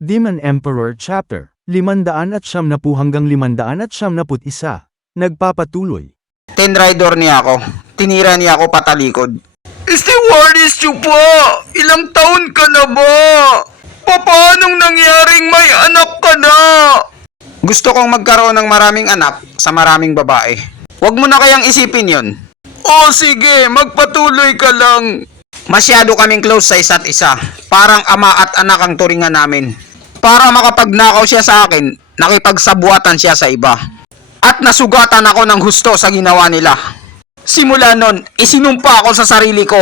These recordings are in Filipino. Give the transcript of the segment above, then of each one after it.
Demon Emperor Chapter 570 hanggang 571. Nagpapatuloy. Tinrider niya ako. Tinira niya ako patalikod. Stewardess po! Ilang taon ka na ba? Paanong nangyaring may anak ka na? Gusto kong magkaroon ng maraming anak sa maraming babae. Huwag mo na kayang isipin yon. O sige, magpatuloy ka lang. Masyado kaming close sa isa't isa. Parang ama at anak ang turingan namin. Para makapagnakaw siya sa akin, nakipagsabuatan siya sa iba. At nasugatan ako ng husto sa ginawa nila. Simula nun, isinumpa ako sa sarili ko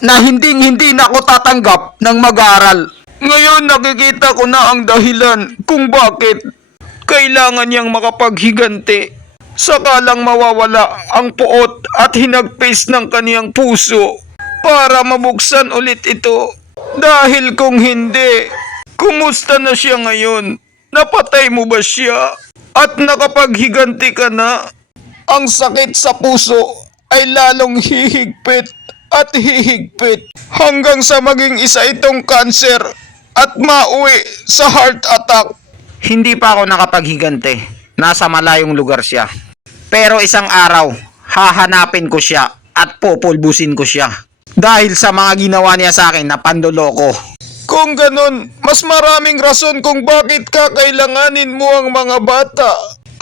na hindi na ako tatanggap ng mag-aaral. Ngayon nakikita ko na ang dahilan kung bakit kailangan niyang makapaghiganti. Saka lang mawawala ang puot at hinagpis ng kaniyang puso para mabuksan ulit ito. Dahil kung hindi, kumusta na siya ngayon? Napatay mo ba siya? At nakapaghiganti ka na? Ang sakit sa puso ay lalong hihigpit at hihigpit hanggang sa maging isa itong kanser at mauwi sa heart attack. Hindi pa ako nakapaghiganti. Nasa malayong lugar siya. Pero isang araw, hahanapin ko siya at pupulbusin ko siya. Dahil sa mga ginawa niya sa akin na pandoloko. Kung ganun, mas maraming rason kung bakit kakailanganin mo ang mga bata.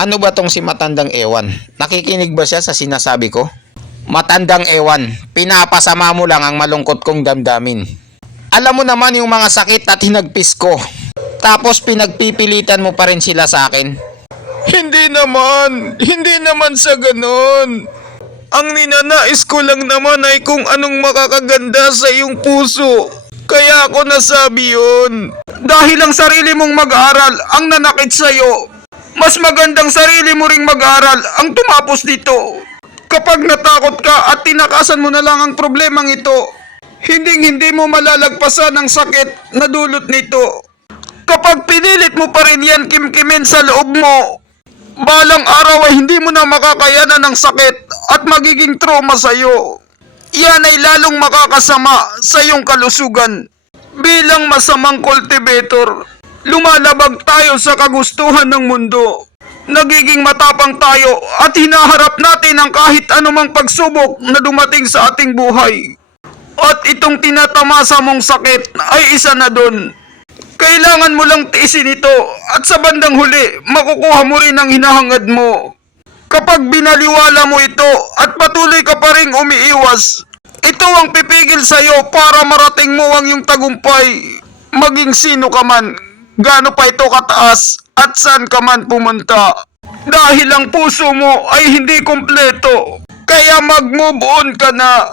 Ano ba tong si Matandang Ewan? Nakikinig ba siya sa sinasabi ko? Matandang Ewan, pinapasama mo lang ang malungkot kong damdamin. Alam mo naman yung mga sakit at hinagpis ko. Tapos pinagpipilitan mo pa rin sila sa akin. Hindi naman sa ganun. Ang ninanais ko lang naman ay kung anong makakaganda sa iyong puso. Kaya ako nasabi yun. Dahil ang sarili mong mag-aaral ang nanakit sa'yo. Mas magandang sarili mo ring mag-aaral ang tumapos dito. Kapag natakot ka at tinakasan mo na lang ang problemang ito, hindi mo malalagpasan ang sakit na dulot nito. Kapag pinilit mo pa rin yan kimkimin sa loob mo, balang araw ay hindi mo na makakayanan ng sakit at magiging trauma sa'yo. Yan ay lalong makakasama sa iyong kalusugan. Bilang masamang cultivator, lumalabag tayo sa kagustuhan ng mundo. Nagiging matapang tayo at hinaharap natin ang kahit anumang pagsubok na dumating sa ating buhay. At itong tinatamasa mong sakit ay isa na dun. Kailangan mo lang tiisin ito at sa bandang huli, makukuha mo rin ang hinahangad mo. Kapag binaliwala mo ito at patuloy ka pa rin umiiwas, ito ang pipigil sa'yo para marating mo ang iyong tagumpay. Maging sino ka man, gaano pa ito kataas at saan ka man pumunta. Dahil ang puso mo ay hindi kumpleto, kaya mag-move on ka na.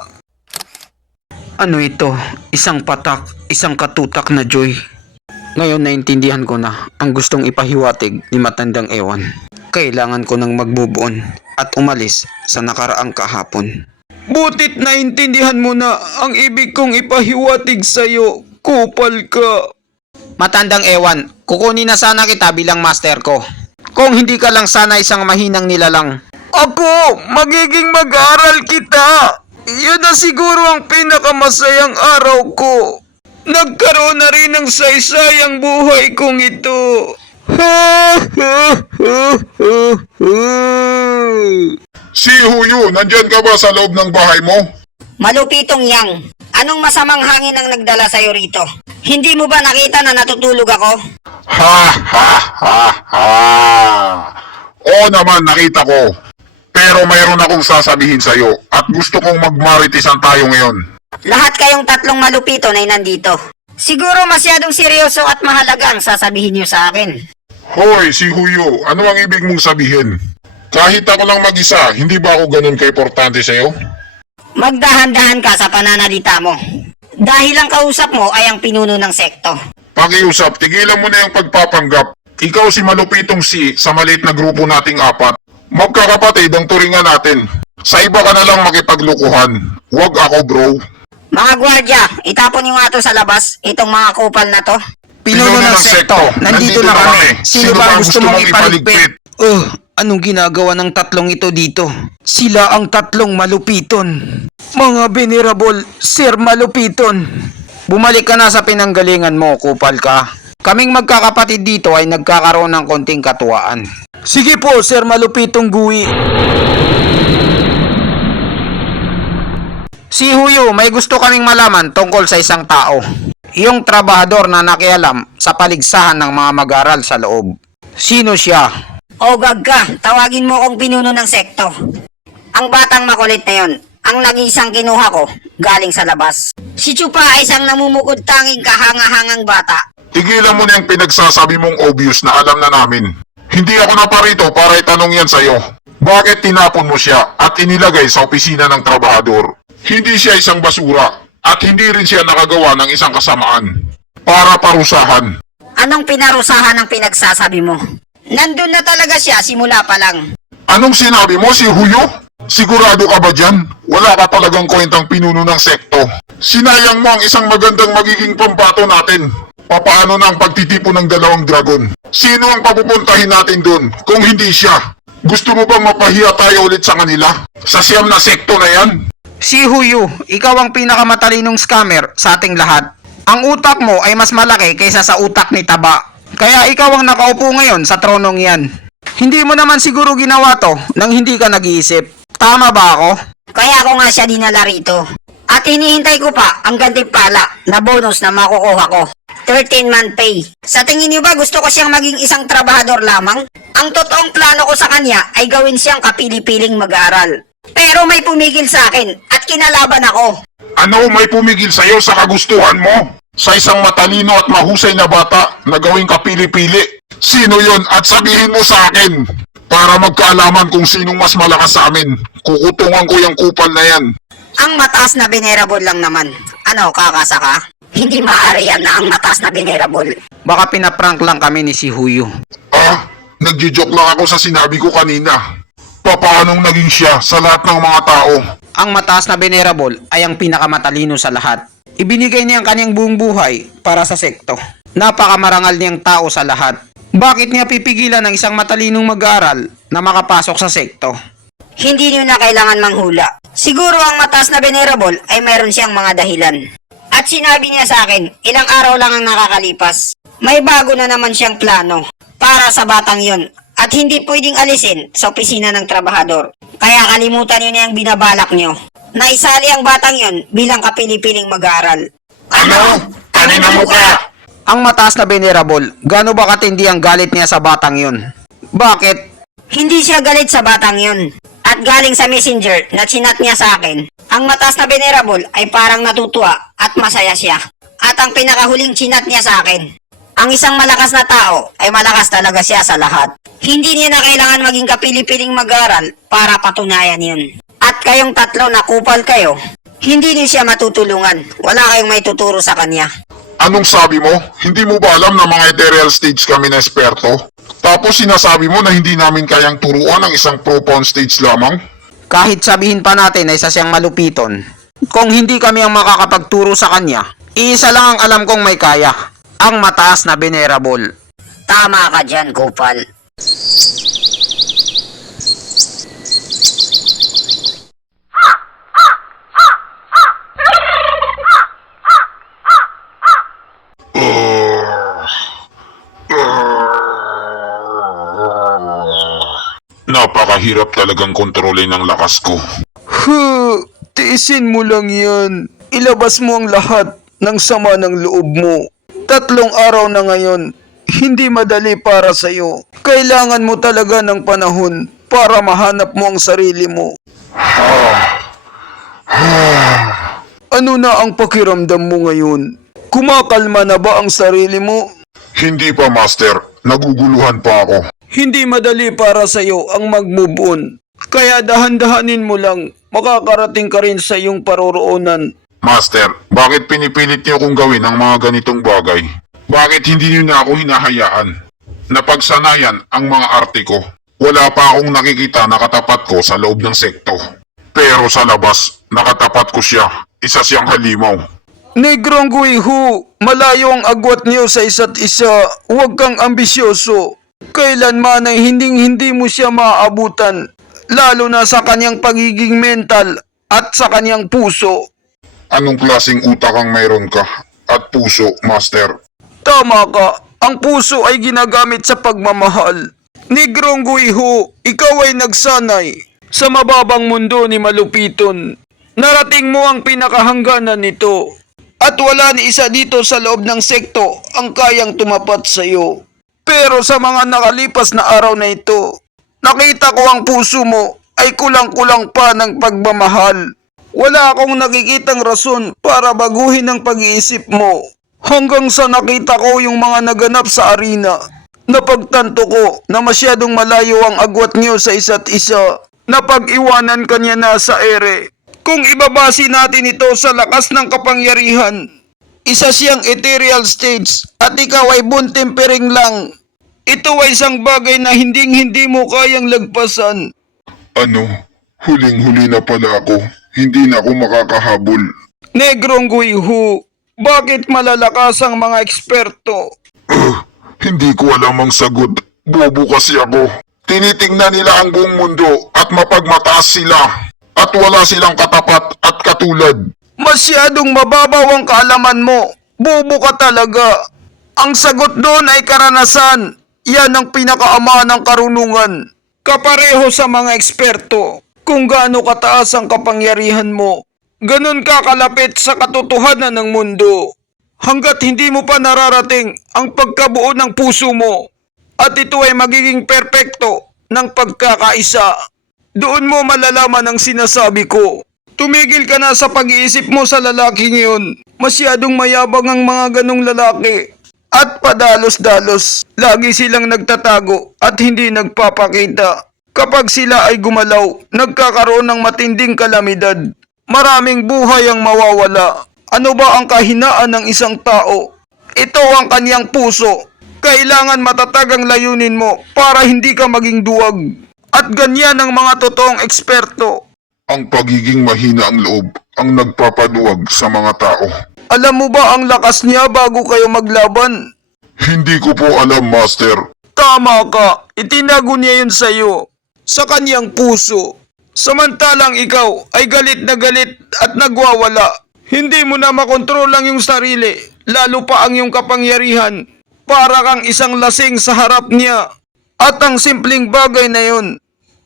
Ano ito? Isang patak, isang katutak na joy. Ngayon naintindihan ko na ang gustong ipahiwatig ni Matandang Ewan. Kailangan ko nang mag-move on at umalis sa nakaraang kahapon. Butit naintindihan mo na ang ibig kong ipahiwatig sa'yo, kupal ka. Matandang Ewan, kukunin na sana kita bilang master ko. Kung hindi ka lang sana isang mahinang nilalang. Ako, magiging mag-aral kita. Yun na siguro ang pinakamasayang araw ko. Nagkaroon na rin ng saysayang buhay kong ito. Si Huyo, nandyan ka ba sa loob ng bahay mo? Malupitong Yang, anong masamang hangin ang nagdala sa'yo rito? Hindi mo ba nakita na natutulog ako? Ha ha ha ha! Oo naman, nakita ko. Pero mayroon akong sasabihin sa'yo at gusto kong magmaritisan tayo ngayon. Lahat kayong tatlong malupiton ay nandito. Siguro masyadong seryoso at mahalaga ang sasabihin niyo sa akin. Hoy, si Huyo, ano ang ibig mong sabihin? Kahit ako lang mag-isa, hindi ba ako ganun ka-importante sa'yo? Magdahan-dahan ka sa pananalita mo. Dahil ang kausap mo ay ang pinuno ng sekto. Pakiusap, tigilan mo na yung pagpapanggap. Ikaw si Malupitong Si sa maliit na grupo nating apat. Magkakapatid ang turingan natin. Sa iba ka na lang makipaglukuhan. Huwag ako, bro. Mga gwardya, itapon niyo nga to sa labas, itong mga kupal na to. Pinuno ng sekto, nandito na kami. Sino ba ang gusto mong ipaligpit? Anong ginagawa ng tatlong ito dito? Sila ang tatlong malupiton. Mga venerable, Sir Malupiton. Bumalik ka na sa pinanggalingan mo, kupal ka. Kaming magkakapatid dito ay nagkakaroon ng konting katuwaan. Sige po, Sir Malupitong Gui. Si Huyo, may gusto kaming malaman tungkol sa isang tao. Yung trabahador na nakialam sa paligsahan ng mga mag-aral sa loob. Sino siya? O gagka, tawagin mo kong pinuno ng sekto. Ang batang makulit na yon, ang nag-isang kinuha ko, galing sa labas. Si Chupa ay isang namumukod tanging kahanga-hangang bata. Tigilan mo na yung pinagsasabi mong obvious na alam na namin. Hindi ako naparito para itanong yan sa'yo. Bakit tinapon mo siya at inilagay sa opisina ng trabahador? Hindi siya isang basura at hindi rin siya nakagawa ng isang kasamaan para parusahan. Anong pinarusahan ang pinagsasabi mo? Nandun na talaga siya simula pa lang. Anong sinabi mo, si Huyo? Sigurado ka ba dyan? Wala ka talagang kwentang pinuno ng sekto. Sinayang mo ang isang magandang magiging pambato natin. Papaano na ang pagtitipon ng 2 dragon? Sino ang papupuntahin natin doon kung hindi siya? Gusto mo bang mapahiya tayo ulit sa kanila? Sa siyam na sekto na yan? Si Huyo, ikaw ang pinakamatalinong scammer sa ating lahat. Ang utak mo ay mas malaki kaysa sa utak ni Taba. Kaya ikaw ang nakaupo ngayon sa tronong yan. Hindi mo naman siguro ginawa to nang hindi ka nag-iisip. Tama ba ako? Kaya ako nga siya dinala rito. At hinihintay ko pa ang gantimpala na bonus na makukuha ko. 13-month pay. Sa tingin niyo ba gusto ko siyang maging isang trabahador lamang? Ang totoong plano ko sa kanya ay gawin siyang kapili-piling mag-aaral. Pero may pumigil sa akin at kinalaban ako. Ano may pumigil sa'yo sa kagustuhan mo? Sa isang matalino at mahusay na bata na gawing kapili-pili? Sino yon at sabihin mo sa akin? Para magkaalaman kung sinong mas malakas sa amin. Kukutungan ko yung kupal na yan. Ang mataas na venerable lang naman. Ano, kakasa ka? Hindi maaari yan na ang mataas na venerable. Baka pinaprank lang kami ni si Huyo. Nagjo-joke lang ako sa sinabi ko kanina. Paanong naging siya sa lahat ng mga tao? Ang mataas na venerable ay ang pinakamatalino sa lahat. Ibinigay niya ang kanyang buong buhay para sa sekto. Napakamarangal niyang tao sa lahat. Bakit niya pipigilan ng isang matalinong mag-aaral na makapasok sa sekto? Hindi niyo na kailangan manghula. Siguro ang mataas na venerable ay mayroon siyang mga dahilan. At sinabi niya sa akin, ilang araw lang ang nakakalipas. May bago na naman siyang plano para sa batang yon. At hindi pwedeng alisin sa opisina ng trabahador. Kaya kalimutan niyo na yung binabalak niyo. Naisali ang batang yon bilang kapili-piling mag-aaral. Ano? Kanina mo ka? Ang mataas na venerable, gaano ba katindi ang galit niya sa batang yon? Bakit? Hindi siya galit sa batang yon. At galing sa messenger na chinat niya sa akin, ang mataas na venerable ay parang natutuwa at masaya siya. At ang pinakahuling chinat niya sa akin, ang isang malakas na tao ay malakas talaga siya sa lahat. Hindi niya na kailangan maging kapili-piling mag-aral para patunayan yun. At kayong tatlo na kupal kayo, hindi niyo siya matutulungan. Wala kayong may tuturo sa kanya. Anong sabi mo? Hindi mo ba alam na mga ethereal stage kami na esperto? Tapos sinasabi mo na hindi namin kayang turuan ang isang pro-pawn stage lamang? Kahit sabihin pa natin na isa siyang malupiton, kung hindi kami ang makakapagturo sa kanya, iisa lang ang alam kong may kaya, ang mataas na venerable. Tama ka dyan, kupal. Napakahirap talagang kontrolin ng lakas ko. Tiisin mo lang yan. Ilabas mo ang lahat ng sama ng loob mo. 3 araw na ngayon. Hindi madali para sa'yo. Kailangan mo talaga ng panahon para mahanap mo ang sarili mo. Ano na ang pakiramdam mo ngayon? Kumakalma na ba ang sarili mo? Hindi pa, Master. Naguguluhan pa ako. Hindi madali para sa'yo ang mag-move on. Kaya dahan-dahanin mo lang, makakarating ka rin sa iyong paroroonan. Master, bakit pinipilit niyo kong gawin ang mga ganitong bagay? Bakit hindi niyo na ako hinahayaan? Napagsanayan ang mga arte ko. Wala pa akong nakikita na katapat ko sa loob ng sekto. Pero sa labas, nakatapat ko siya. Isa siyang halimaw. Negrong Guiho, malayo ang agwat niyo sa isa't isa. Huwag kang ambisyoso. Kailanman ay hindi mo siya maaabutan. Lalo na sa kanyang pagiging mental at sa kanyang puso. Anong klaseng utak ang mayroon ka? At puso, Master? Tama ka. Ang puso ay ginagamit sa pagmamahal. Negrong Guiho, ikaw ay nagsanay sa mababang mundo ni Malupiton. Narating mo ang pinakahangganan nito. At wala ni isa dito sa loob ng sekto ang kayang tumapat sa iyo. Pero sa mga nakalipas na araw na ito, nakita ko ang puso mo ay kulang-kulang pa ng pagmamahal. Wala akong nakikitang rason para baguhin ang pag-iisip mo. Hanggang sa nakita ko yung mga naganap sa arena. Napagtanto ko na masyadong malayo ang agwat niyo sa isa't isa. Napag-iwanan ka niya na sa ere. Kung ibabase natin ito sa lakas ng kapangyarihan, isa siyang ethereal stage at ikaw ay buntempering lang. Ito ay isang bagay na hindi mo kayang lagpasan. Ano? Huling-huli na pala ako. Hindi na ako makakahabol. Negrong Guiho, bakit malalakas ang mga eksperto? Hindi ko alam ang sagot. Bobo kasi ako. Tinitingnan nila ang buong mundo at mapagmataas sila. At wala silang katapat at katulad. Masyadong mababaw ang kaalaman mo. Bobo ka talaga. Ang sagot doon ay karanasan. Yan ang pinakaama ng karunungan. Kapareho sa mga eksperto. Kung gaano kataas ang kapangyarihan mo, ganun ka kalapit sa katotohanan ng mundo. Hanggat hindi mo pa nararating ang pagkabuo ng puso mo at ito ay magiging perpekto ng pagkakaisa, doon mo malalaman ang sinasabi ko. Tumigil ka na sa pag-iisip mo sa lalaki ngayon. Masyadong mayabang ang mga ganong lalaki. At padalos-dalos, lagi silang nagtatago at hindi nagpapakita. Kapag sila ay gumalaw, nagkakaroon ng matinding kalamidad. Maraming buhay ang mawawala. Ano ba ang kahinaan ng isang tao? Ito ang kaniyang puso. Kailangan matatag ang layunin mo para hindi ka maging duwag. At ganyan ang mga totoong eksperto. Ang pagiging mahina ang loob ang nagpapaduwag sa mga tao. Alam mo ba ang lakas niya bago kayo maglaban? Hindi ko po alam, Master. Tama ka, itinago niya yun sa'yo. Sa kaniyang puso. Samantalang ikaw ay galit na galit at nagwawala. Hindi mo na makontrol ang iyong sarili, lalo pa ang iyong kapangyarihan. Para kang isang lasing sa harap niya. At ang simpleng bagay na yun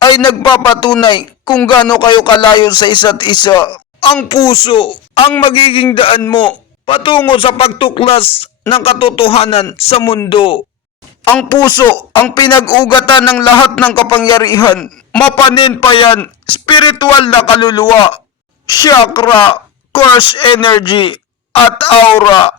ay nagpapatunay kung gaano kayo kalayo sa isa't isa. Ang puso ang magiging daan mo patungo sa pagtuklas ng katotohanan sa mundo. Ang puso ang pinag-ugatan ng lahat ng kapangyarihan. Mapanin pa yan, spiritual na kaluluwa, chakra, course energy, at aura.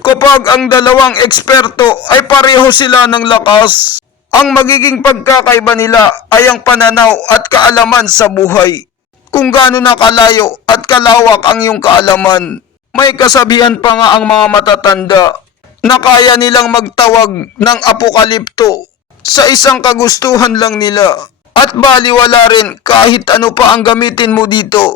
Kapag ang dalawang eksperto ay pareho sila ng lakas, ang magiging pagkakaiba nila ay ang pananaw at kaalaman sa buhay. Kung gaano na kalayo at kalawak ang iyong kaalaman, may kasabihan pa nga ang mga matatanda na kaya nilang magtawag ng apokalipto sa isang kagustuhan lang nila. At baliwala rin kahit ano pa ang gamitin mo dito.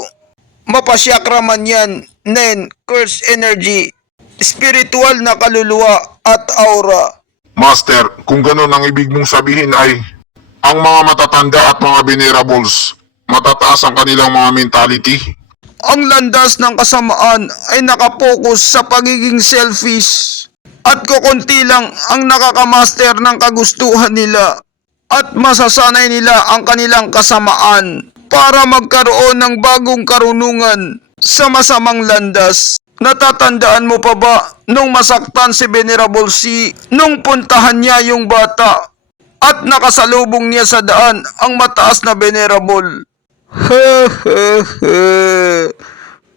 Mapasyakra man yan, nen, curse energy, spiritual na kaluluwa at aura. Master, kung ganun ang ibig mong sabihin ay ang mga matatanda at mga venerables, matataas ang kanilang mga mentality. Ang landas ng kasamaan ay nakapokus sa pagiging selfish at kukunti lang ang nakakamaster ng kagustuhan nila at masasanay nila ang kanilang kasamaan para magkaroon ng bagong karunungan sa masamang landas. Natatandaan mo pa ba nung masaktan si Venerable C nung puntahan niya yung bata at nakasalubong niya sa daan ang mataas na Venerable?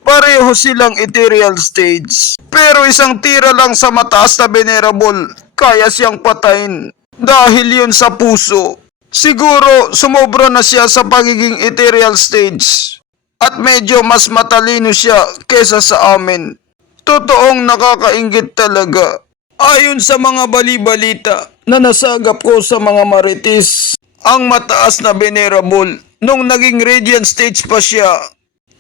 Pareho silang ethereal stage. Pero isang tira lang sa mataas na Venerable, kaya siyang patayin. Dahil yun sa puso. Siguro sumobra na siya sa pagiging ethereal stage. At medyo mas matalino siya kesa sa amin. Totoong nakakainggit talaga. Ayon sa mga bali-balita na nasagap ko sa mga marites, ang mataas na Venerable, nung naging radiant stage pa siya,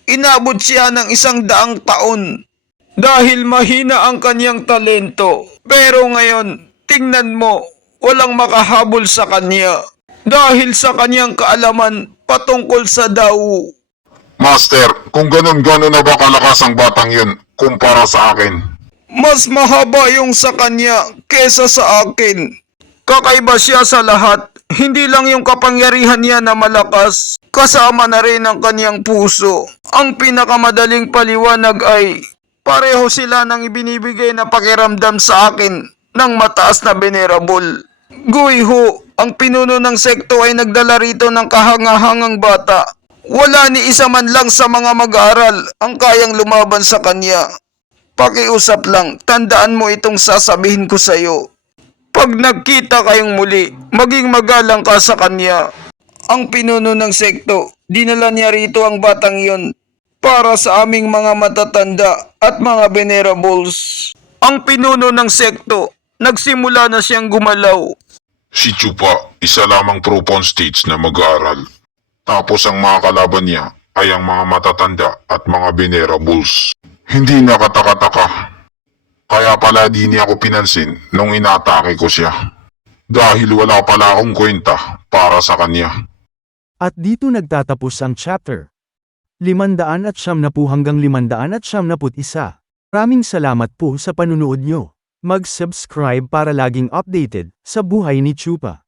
inabot siya ng 100 taon dahil mahina ang kanyang talento. Pero ngayon, tingnan mo, walang makahabol sa kanya dahil sa kanyang kaalaman patungkol sa Dao. Master, kung ganun na ba kalakas ang batang yun kumpara sa akin? Mas mahaba yung sa kanya kesa sa akin. Kakaiba siya sa lahat. Hindi lang yung kapangyarihan niya na malakas, kasama na rin ang kanyang puso. Ang pinakamadaling paliwanag ay pareho sila ng ibinibigay na pakiramdam sa akin ng mataas na venerable. Guiho, ang pinuno ng sekto ay nagdala rito ng kahangahangang bata. Wala ni isa man lang sa mga mag-aaral ang kayang lumaban sa kanya. Pakiusap lang, tandaan mo itong sasabihin ko sa'yo. Pag nagkita kayong muli, maging magalang ka sa kanya. Ang pinuno ng sekto, dinala niya rito ang batang yon para sa aming mga matatanda at mga venerables. Ang pinuno ng sekto, nagsimula na siyang gumalaw. Si Chupa, isa lamang pro pawn stage na mag-aaral. Tapos ang mga kalaban niya ay ang mga matatanda at mga venerables. Hindi nakataka-taka. Kaya pala di niya ako pinansin nung inatake ko siya. Dahil wala pala akong kwenta para sa kanya. At dito nagtatapos ang chapter 590 hanggang 591. Maraming salamat po sa panunood nyo. Mag-subscribe para laging updated sa buhay ni Chupa.